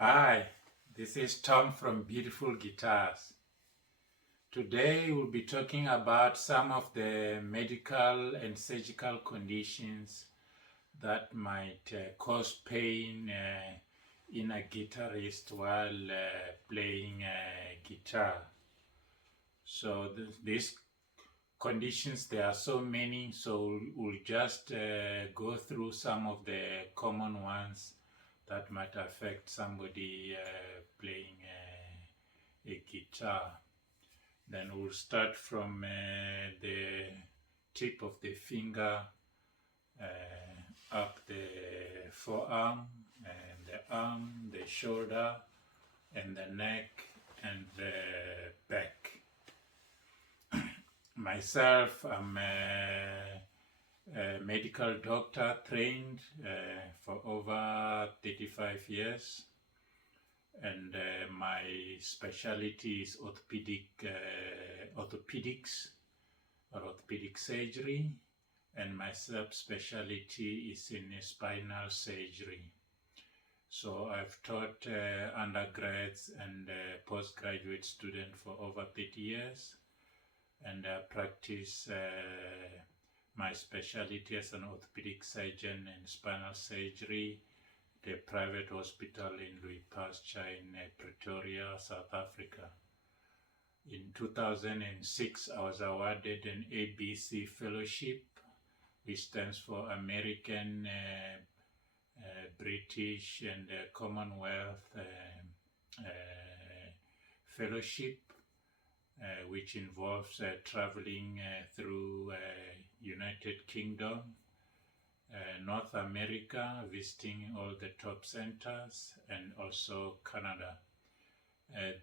Hi, this is Tom from Beautiful Guitars. Today we'll be talking about some of the medical and surgical conditions that might cause pain in a guitarist while playing guitar. So these conditions, there are so many, so we'll just go through some of the common ones that might affect somebody playing a guitar. Then we'll start from the tip of the finger up the forearm and the arm, the shoulder and the neck and the back. Myself, I'm a medical doctor trained for over 35 years, and my specialty is orthopedics or orthopedic surgery, and my subspecialty is in spinal surgery. So I've taught undergrads and postgraduate students for over 30 years, and I practice my specialty as an orthopedic surgeon and spinal surgery, the private hospital in Louis Pasteur in Pretoria, South Africa. In 2006, I was awarded an ABC Fellowship, which stands for American, British and Commonwealth Fellowship, which involves traveling through United Kingdom, North America, visiting all the top centers, and also Canada.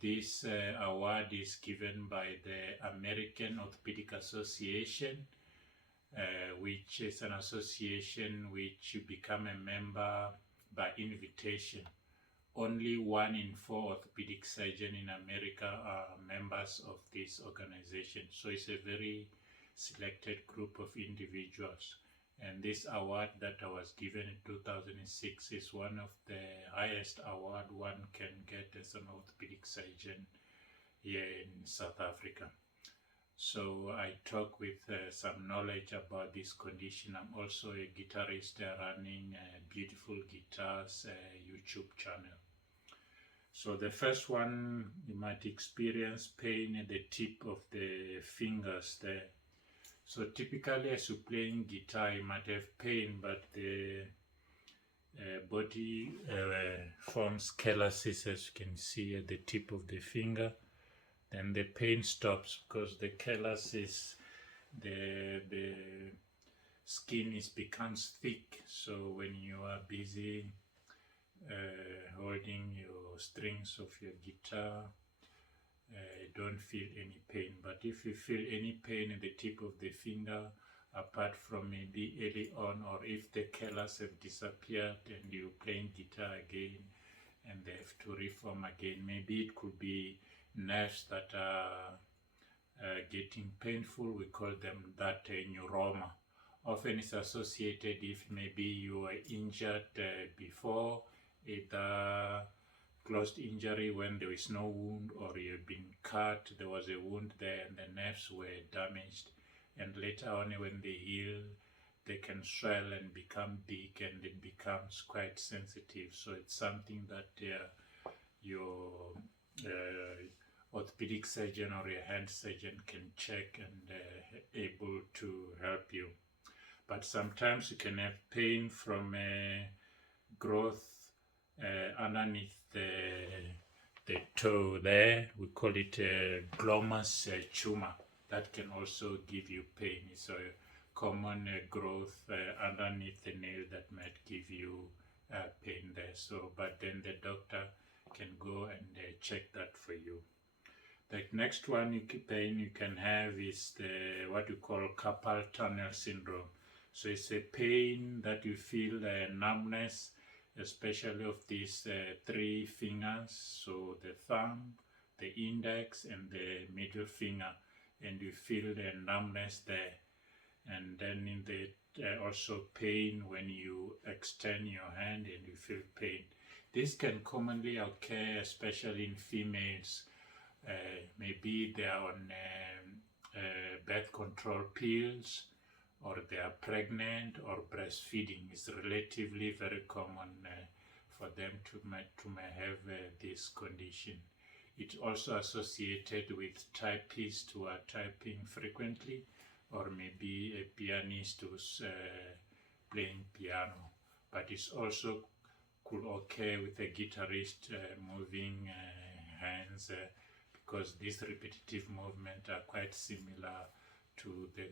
This award is given by the American Orthopedic Association, which is an association which you become a member by invitation. Only 1 in 4 orthopedic surgeons in America are members of this organization. So it's a very selected group of individuals. And this award that I was given in 2006 is one of the highest award one can get as an orthopedic surgeon here in South Africa. So I talk with some knowledge about this condition. I'm also a guitarist running Beautiful Guitars YouTube channel. So the first one, you might experience pain at the tip of the fingers there. So typically as you're playing guitar, you might have pain, but the body forms calluses, as you can see at the tip of the finger. Then the pain stops because the callus is, the skin becomes thick. So when you are busy holding your strings of your guitar, don't feel any pain. But if you feel any pain at the tip of the finger, apart from maybe early on, or if the callus have disappeared and you're playing guitar again and they have to reform again, maybe it could be nerves that are getting painful. We call them that neuroma. Often it's associated if maybe you were injured before, either closed injury when there is no wound, or you've been cut, there was a wound there and the nerves were damaged, and later on when they heal they can swell and become big and it becomes quite sensitive. So it's something that your orthopedic surgeon or your hand surgeon can check and able to help you. But sometimes you can have pain from growth underneath the toe there. We call it a glomus tumor. That can also give you pain. It's a common growth underneath the nail that might give you pain there. So, but then the doctor can go and check that for you. The next one pain you can have is the what we call carpal tunnel syndrome. So it's a pain that you feel numbness, especially of these 3 fingers, so the thumb, the index and the middle finger, and you feel the numbness there. And then in the also pain when you extend your hand and you feel pain. This can commonly occur, especially in females. Maybe they are on birth control pills, or they are pregnant, or breastfeeding. Is relatively very common for them to have this condition. It's also associated with typists who are typing frequently, or maybe a pianist who's playing piano. But it's also could occur with a guitarist moving hands, because these repetitive movements are quite similar to the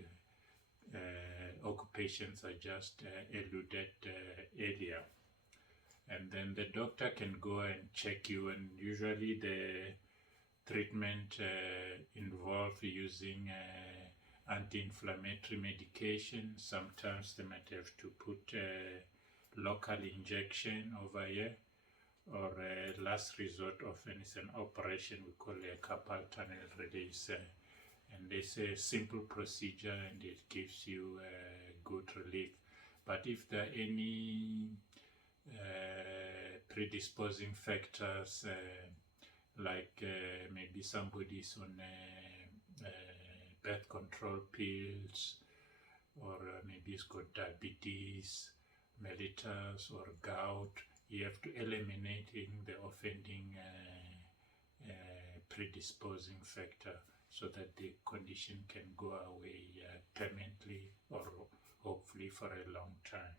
occupations I just alluded earlier. And then the doctor can go and check you, and usually the treatment involves using anti-inflammatory medication. Sometimes they might have to put local injection over here, or last resort often is an operation we call a carpal tunnel release, and it's a simple procedure and it gives you good relief. But if there are any predisposing factors, like maybe somebody's on birth control pills, or maybe he's got diabetes mellitus or gout, you have to eliminate the offending predisposing factor so that the condition can go away permanently, or hopefully for a long time.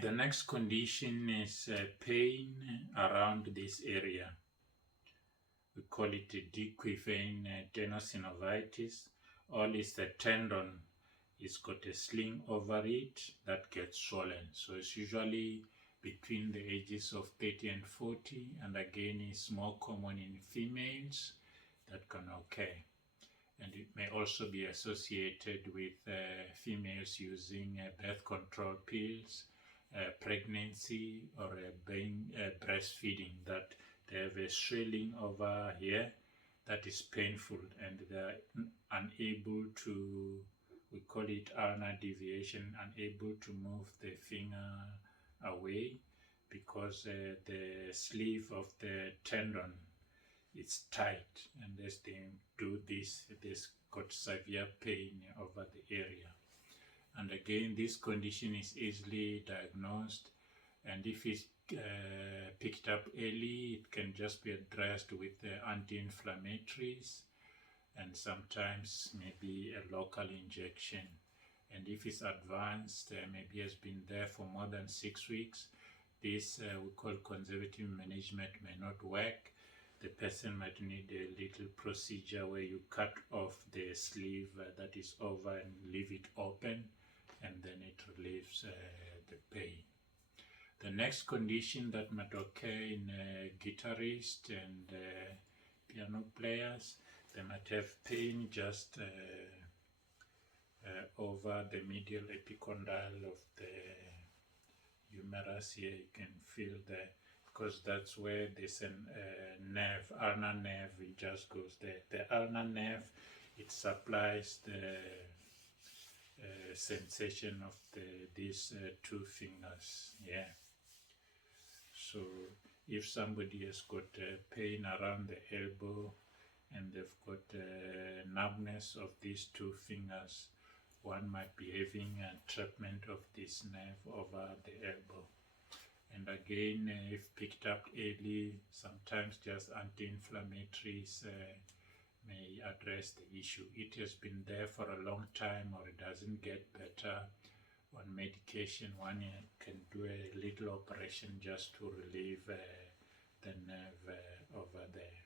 The next condition is pain around this area. We call it decurved vein tenosynovitis. All is the tendon. It's got a sling over it that gets swollen. So it's usually between the ages of 30 and 40, and again it's more common in females that can occur. And it may also be associated with females using birth control pills, pregnancy, or breastfeeding, that they have a swelling over here that is painful, and they are unable to, we call it ulnar deviation, unable to move the finger away because the sleeve of the tendon is tight, and as they do this, they've got severe pain over the area. And again, this condition is easily diagnosed, and if it's picked up early, it can just be addressed with anti-inflammatories, and sometimes maybe a local injection. And if it's advanced, maybe has been there for more than 6 weeks, this we call conservative management may not work. The person might need a little procedure where you cut off the sleeve that is over and leave it open, and then it relieves the pain. The next condition that might occur in guitarists and piano players, they might have pain just over the medial epicondyle of the humerus. Here you can feel because that's where there's a nerve, ulnar nerve, it just goes there. The ulnar nerve, it supplies the sensation of these two fingers. Yeah. So if somebody has got pain around the elbow and they've got numbness of these two fingers, one might be having entrapment of this nerve over the elbow. And again, if picked up early, sometimes just anti-inflammatories may address the issue. It has been there for a long time, or it doesn't get better on medication. One can do a little operation just to relieve the nerve over there.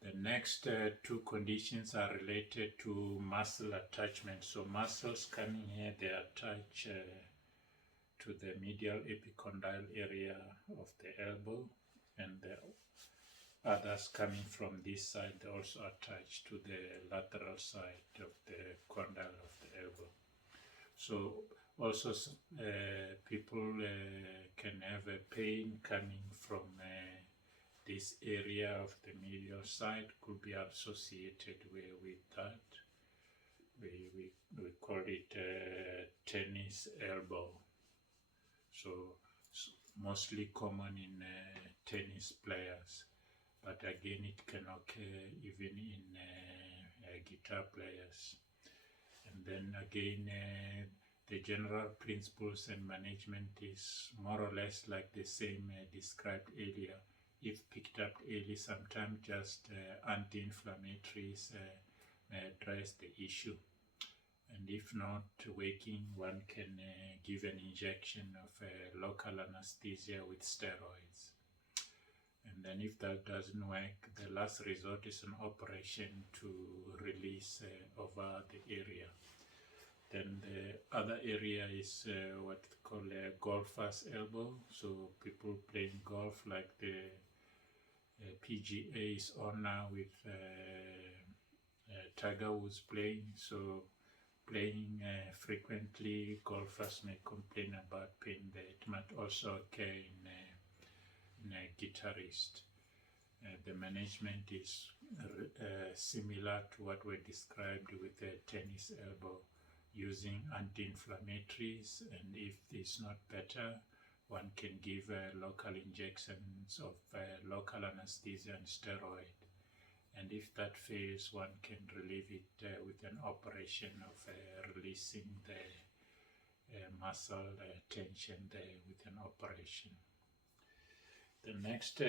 The next two conditions are related to muscle attachment. So muscles coming here, they attach to the medial epicondyle area of the elbow, and the others coming from this side, they also attach to the lateral side of the condyle of the elbow. So also people can have a pain coming from this area of the medial side, could be associated with that. We call it tennis elbow. So mostly common in tennis players, but again it can occur even in guitar players. And then again, the general principles and management is more or less like the same described earlier. If picked up early, sometimes just anti-inflammatories may address the issue. And if not working, one can give an injection of local anesthesia with steroids. And then if that doesn't work, the last resort is an operation to release over the area. Then the other area is what they call a golfer's elbow. So people playing golf, like the PGA is on now with Tiger Woods playing. So playing frequently, golfers may complain about pain there. It might also occur in a guitarist. The management is similar to what we described with the tennis elbow, using anti-inflammatories, and if it's not better, one can give local injections of local anesthesia and steroid. And if that fails, one can relieve it with an operation of releasing the muscle tension there with an operation. The next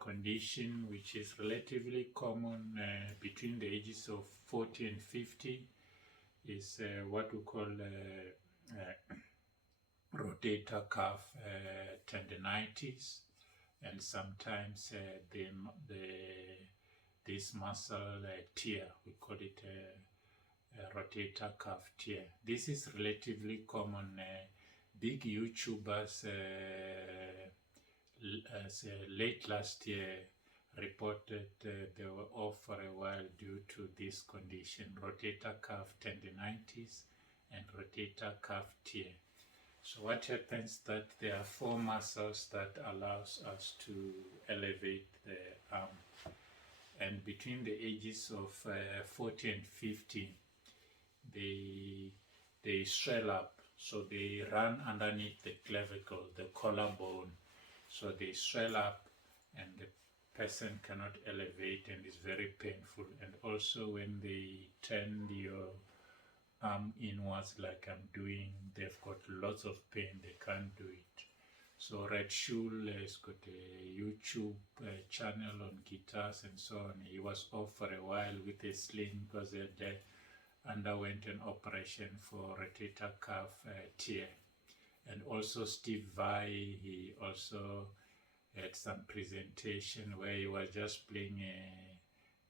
condition, which is relatively common between the ages of 40 and 50, is what we call rotator cuff tendinitis, and sometimes this muscle tear, we call it rotator cuff tear. This is relatively common. Big YouTubers late last year reported they were off for a while due to this condition, rotator cuff tendinitis and rotator cuff tear. So what happens that there are 4 muscles that allows us to elevate the arm, and between the ages of 40 and 50 they swell up, so they run underneath the clavicle, the collarbone, so they swell up and the person cannot elevate and it's very painful. And also when they turn your arm inwards like I'm doing, they've got lots of pain, they can't do it. So Red Shul has got a YouTube channel on guitars and so on. He was off for a while with a sling because they underwent an operation for rotator cuff tear. And also Steve Vai, he also had some presentation where he was just playing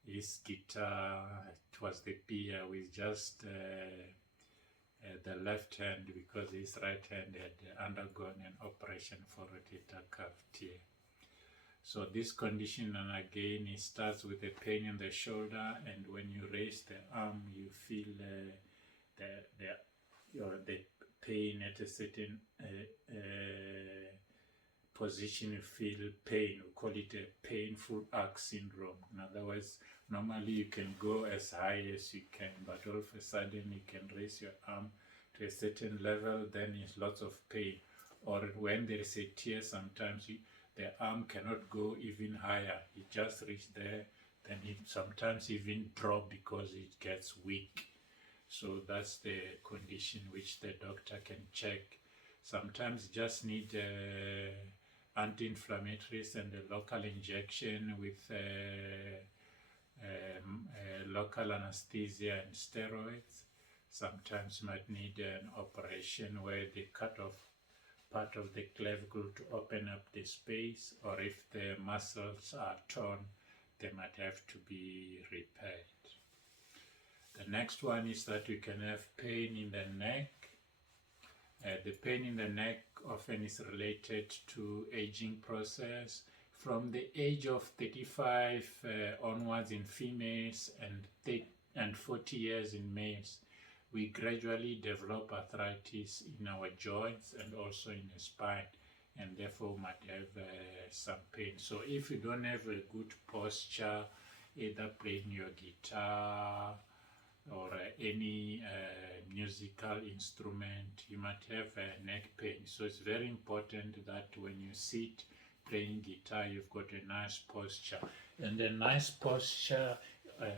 his guitar. It was the Pia with just the left hand, because his right hand had undergone an operation for rotator cuff tear. So this condition, and again, it starts with a pain in the shoulder, and when you raise the arm, you feel the pain at a certain position. You feel pain. We call it a painful arc syndrome. In other words, normally you can go as high as you can, but all of a sudden you can raise your arm to a certain level, then it's lots of pain. Or when there is a tear, sometimes the arm cannot go even higher. It just reaches there, then it sometimes even drop because it gets weak. So that's the condition which the doctor can check. Sometimes just need anti-inflammatories and a local injection with local anesthesia and steroids. Sometimes might need an operation where they cut off part of the clavicle to open up the space, or if the muscles are torn, they might have to be repaired. The next one is that you can have pain in the neck. The pain in the neck often is related to aging process. From the age of 35 onwards in females and 40 years in males, we gradually develop arthritis in our joints and also in the spine, and therefore might have some pain. So if you don't have a good posture, either playing your guitar or any musical instrument, you might have a neck pain. So it's very important that when you sit playing guitar, you've got a nice posture. And a nice posture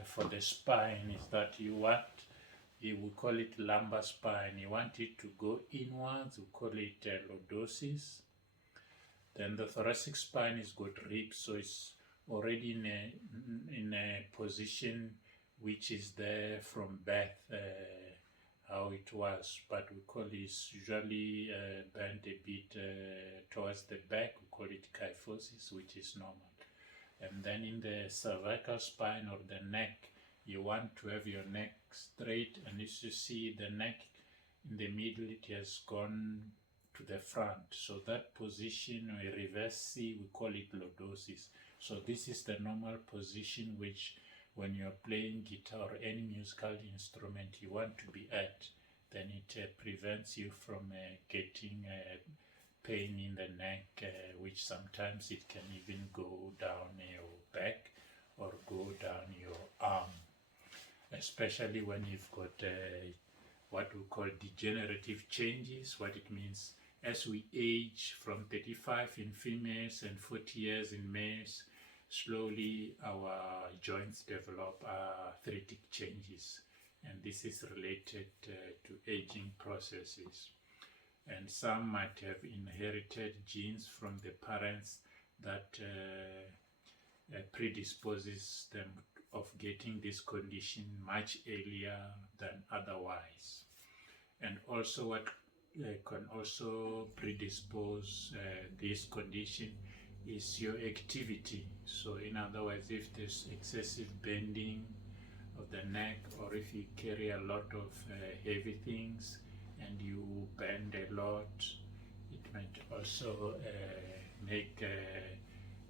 for the spine is that we call it lumbar spine. You want it to go inwards, we call it lordosis. Then the thoracic spine is got ribs, so it's already in a position which is there from birth, how it was, but we call it usually bent a bit towards the back. We call it kyphosis, which is normal. And then in the cervical spine or the neck, you want to have your neck straight, and as you see the neck in the middle, it has gone to the front. So that position, we reverse C, we call it lordosis. So this is the normal position which when you're playing guitar or any musical instrument you want to be at. Then it prevents you from getting pain in the neck, which sometimes it can even go down your back or go down your arm, especially when you've got what we call degenerative changes. What it means, as we age from 35 in females and 40 years in males, slowly our joints develop arthritic changes, and this is related to aging processes. And some might have inherited genes from the parents that predisposes them of getting this condition much earlier than otherwise. And also what can also predispose this condition is your activity. So in other words, if there's excessive bending of the neck, or if you carry a lot of heavy things and you bend a lot, it might also make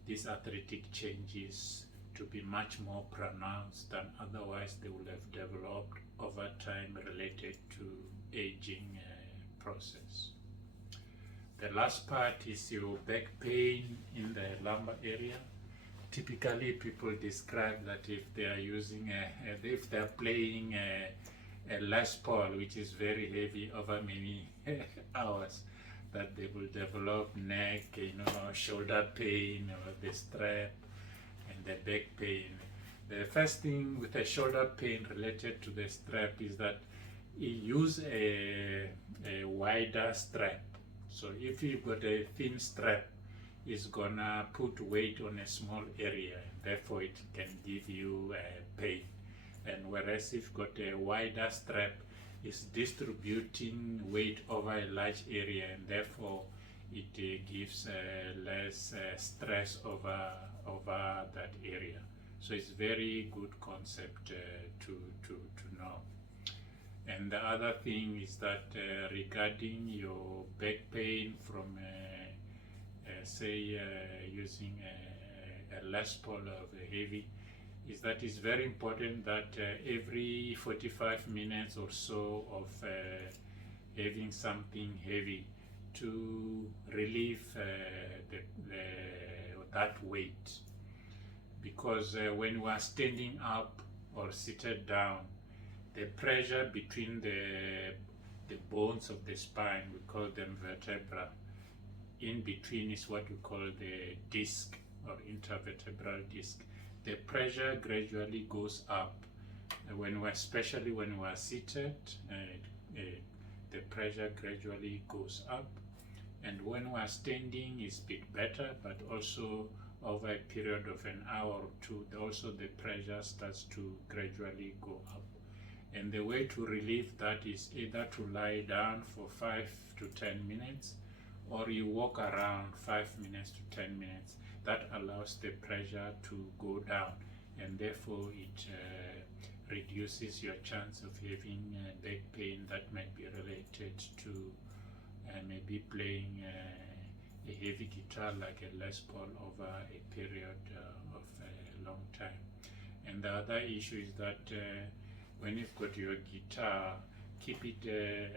these arthritic changes to be much more pronounced than otherwise they would have developed over time related to aging process. The last part is your back pain in the lumbar area. Typically people describe that if they are using if they are playing a Les Paul, which is very heavy over many hours, that they will develop neck, shoulder pain, or the strap, and the back pain. The first thing with the shoulder pain related to the strap is that you use a wider strap. So if you've got a thin strap, it's gonna put weight on a small area, and therefore it can give you pain. And whereas if you've got a wider strap, it's distributing weight over a large area, and therefore it gives less stress over that area. So it's very good concept to know. And the other thing is that regarding your back pain from say using a Les Paul of a heavy, is that it's very important that every 45 minutes or so of having something heavy to relieve that weight, because when we are standing up or seated down, the pressure between the bones of the spine, we call them vertebra, in between is what we call the disc or intervertebral disc. The pressure gradually goes up. Especially when we are seated, the pressure gradually goes up. And when we are standing, it's a bit better, but also over a period of an hour or two, also the pressure starts to gradually go up. And the way to relieve that is either to lie down for 5 to 10 minutes, or you walk around 5 minutes to 10 minutes. That allows the pressure to go down, and therefore it reduces your chance of having back pain that might be related to maybe playing a heavy guitar like a Les Paul over a period of a long time. And the other issue is that when you've got your guitar, keep it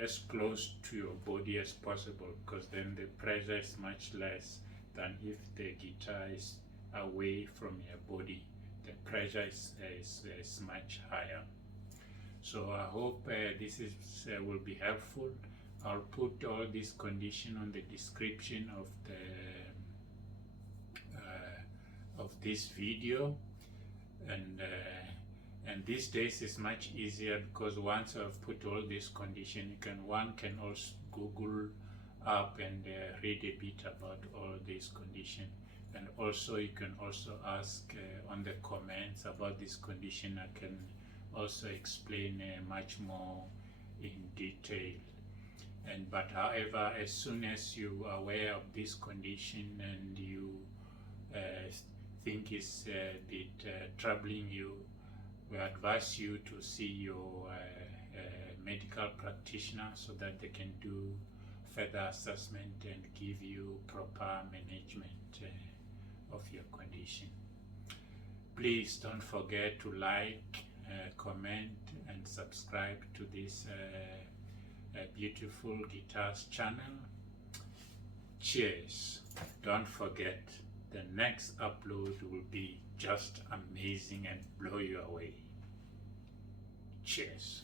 as close to your body as possible, because then the pressure is much less than if the guitar is away from your body. The pressure is much higher. So I hope this is will be helpful. I'll put all this condition on the description of this video, and these days is much easier because once I've put all this condition, one can also Google up and read a bit about all these condition, and also you can also ask on the comments about this condition. I can also explain much more in detail. But however, as soon as you are aware of this condition and you think it's a bit troubling you, we advise you to see your medical practitioner so that they can do further assessment and give you proper management of your condition. Please don't forget to like, comment and subscribe to this beautiful guitars channel. Cheers. Don't forget, the next upload will be just amazing and blow you away. Cheers.